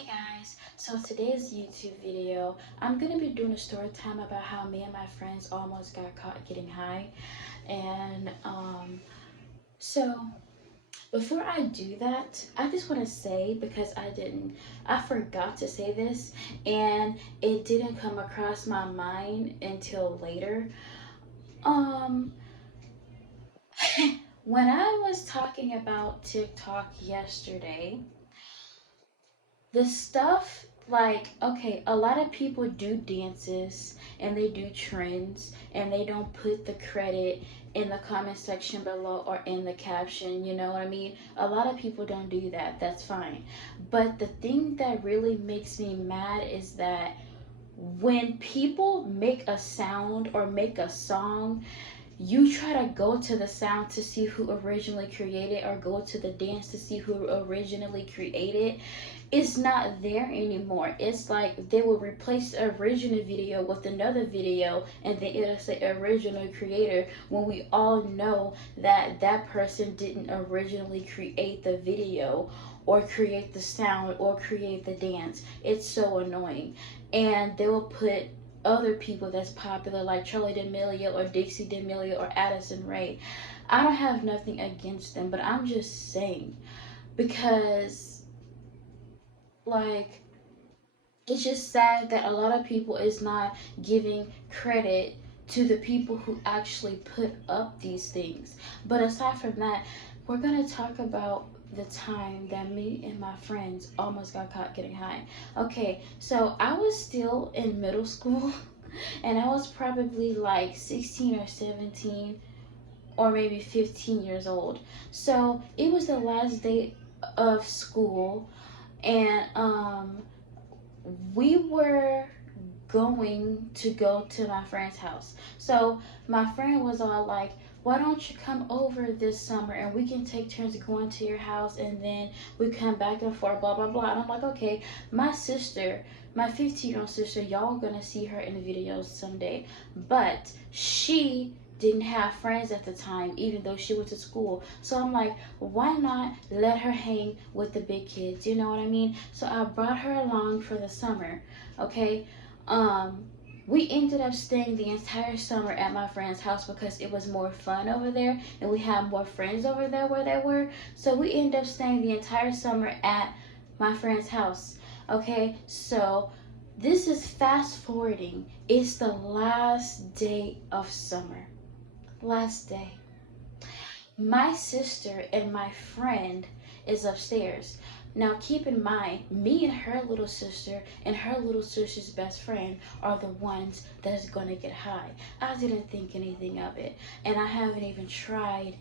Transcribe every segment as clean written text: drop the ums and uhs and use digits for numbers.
Hey guys, so today's YouTube video, I'm gonna be doing a story time about how me and my friends almost got caught getting high. And so before I do that, I just want to say, because I forgot to say this, and it didn't come across my mind until later. Um, when I was talking about TikTok yesterday, the stuff, like, okay, a lot of people do dances and they do trends and they don't put the credit in the comment section below or in the caption, you know what I mean? A lot of people don't do that. That's fine. But the thing that really makes me mad is that when people make a sound or make a song, you try to go to the sound to see who originally created, or go to the dance to see who originally created. It's not there anymore. It's like they will replace the original video with another video and then it'll say original creator, when we all know that that person didn't originally create the video or create the sound or create the dance. It's so annoying. And they will put other people that's popular, like Charlie D'Amelio or Dixie D'Amelio or Addison Rae. I don't have nothing against them, but I'm just saying, because, like, it's just sad that a lot of people is not giving credit to the people who actually put up these things. But aside from that, we're gonna talk about the time that me and my friends almost got caught getting high. Okay, so I was still in middle school and I was probably like 16 or 17 or maybe 15 years old. So it was the last day of school, and we were going to go to my friend's house. So my friend was all like, why don't you come over this summer and we can take turns going to your house and then we come back and forth, blah blah blah. And I'm like, okay. My sister, my 15-year-old sister, y'all gonna see her in the videos someday, but she didn't have friends at the time, even though she went to school. So I'm like, why not let her hang with the big kids, you know what I mean? So I brought her along for the summer. Okay. um we ended up staying the entire summer at my friend's house because it was more fun over there and we had more friends over there where they were. So we ended up staying the entire summer at my friend's house. Okay, so this is fast forwarding. It's the last day of summer. Last day. My sister and my friend is upstairs. Now keep in mind, me and her little sister and her little sister's best friend are the ones that's gonna get high. I didn't think anything of it, and I haven't even tried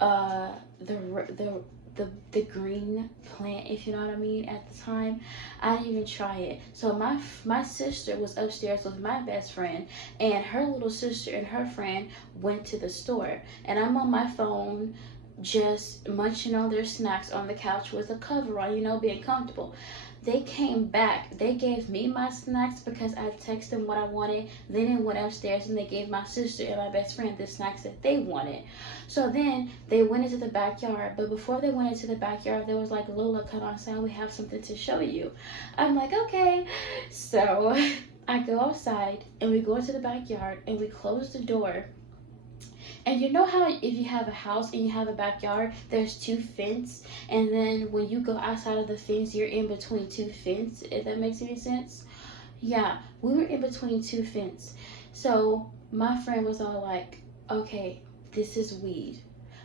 uh the the the green plant, if you know what I mean. At the time, I didn't even try it. So my sister was upstairs with my best friend, and her little sister and her friend went to the store, and I'm on my phone just munching on their snacks on the couch with a cover on, you know, being comfortable. They came back. They gave me my snacks because I texted them what I wanted. Then they went upstairs and they gave my sister and my best friend the snacks that they wanted. So then they went into the backyard. But before they went into the backyard, there was like, Lola, come outside. We have something to show you. I'm like, okay. So I go outside and we go into the backyard and we close the door. And you know how if you have a house and you have a backyard, there's two fence, and then when you go outside of the fence, you're in between two fence, if that makes any sense? Yeah, we were in between two fence. So my friend was all like, okay, this is weed.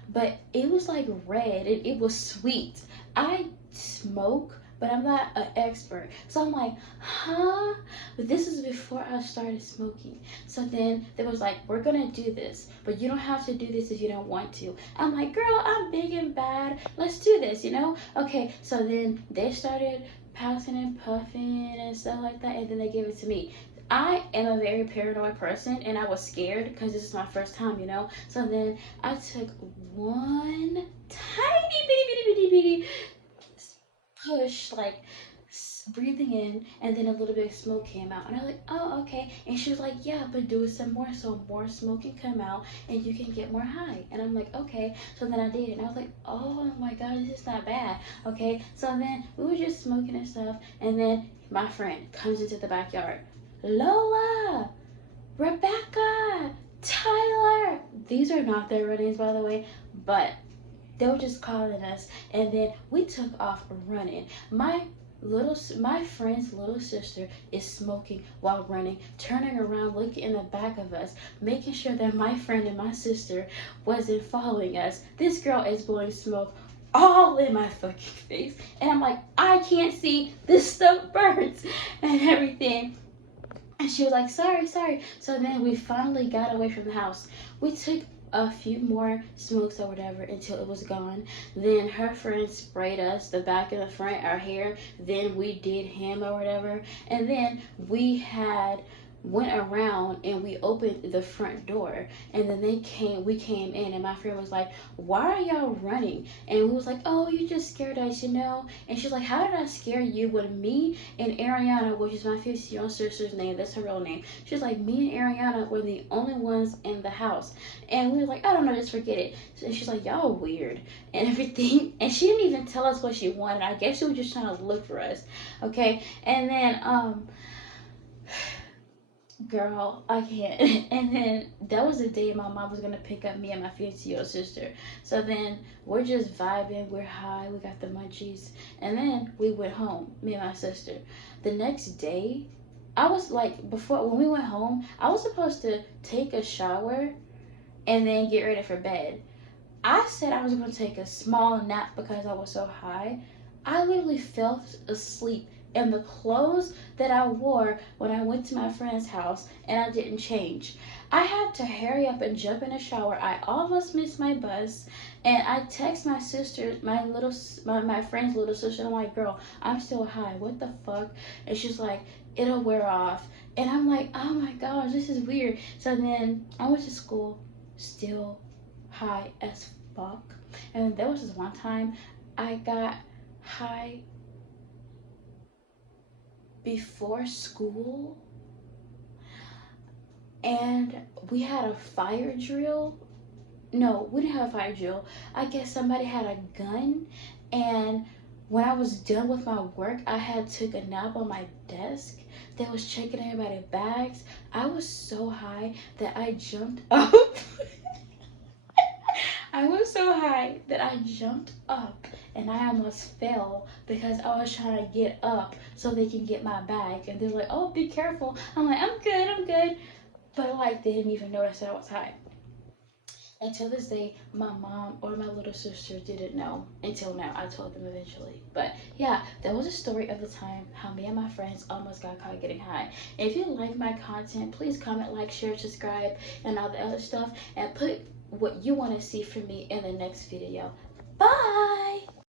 But it was like red and it was sweet. I smoke, but I'm not an expert. So I'm like, huh? But this is before I started smoking. So then they was like, we're gonna do this, but you don't have to do this if you don't want to. I'm like, girl, I'm big and bad. Let's do this, you know? Okay, so then they started passing and puffing and stuff like that, and then they gave it to me. I am a very paranoid person and I was scared because this is my first time, you know? So then I took one tiny bitty bitty bitty bitty push, like breathing in, and then a little bit of smoke came out, and I was like, oh, okay. And she was like, yeah, but do it some more so more smoke can come out and you can get more high. And I'm like, okay. So then I did it, and I was like, oh my god, this is not bad. Okay, so then we were just smoking and stuff, and then my friend comes into the backyard. Lola, Rebecca, Tyler. These are not their real names, by the way, but they were just calling us, and then we took off running. My friend's little sister is smoking while running, turning around, looking in the back of us, making sure that my friend and my sister wasn't following us. This girl is blowing smoke all in my fucking face, and I'm like, I can't see, this stuff burns and everything. And she was like, sorry, sorry. So then we finally got away from the house. We took a few more smokes or whatever until it was gone. Then her friend sprayed us, the back and the front, our hair. Then we did him or whatever. And then went around and we opened the front door, and then we came in, and my friend was like, why are y'all running? And we was like, oh, you just scared us, you know. And she's like, how did I scare you when me and Ariana, which is my 15-year-old sister's name, that's her real name, she's like, me and Ariana were the only ones in the house. And we were like, I don't know, just forget it. And she's like, y'all weird and everything. And she didn't even tell us what she wanted. I guess she was just trying to look for us. Okay. And then girl, I can't. And then that was the day my mom was gonna pick up me and my 15-year-old sister. So then we're just vibing, we're high, we got the munchies, and then we went home, me and my sister. The next day, I was like, before when we went home, I was supposed to take a shower and then get ready for bed. I said I was gonna take a small nap because I was so high. I literally fell asleep in the clothes that I wore when I went to my friend's house, and I didn't change. I had to hurry up and jump in the shower. I almost missed my bus, and I text my sister, my friend's little sister. I'm like, girl, I'm still high. What the fuck? And she's like, it'll wear off. And I'm like, oh my gosh, this is weird. So then I went to school, still high as fuck. And there was this one time I got high before school, and we had a fire drill. No, we didn't have a fire drill. I guess somebody had a gun, and when I was done with my work, I had took a nap on my desk. They was checking everybody's bags. I was so high that I jumped up. I was so high that I jumped up, and I almost fell because I was trying to get up so they can get my bag. And they're like, oh, be careful. I'm like, I'm good, I'm good. But like, they didn't even notice that I was high. Until this day, my mom or my little sister didn't know until now. I told them eventually. But yeah, that was a story of the time how me and my friends almost got caught getting high. If you like my content, please comment, like, share, subscribe, and all the other stuff. And put what you want to see from me in the next video.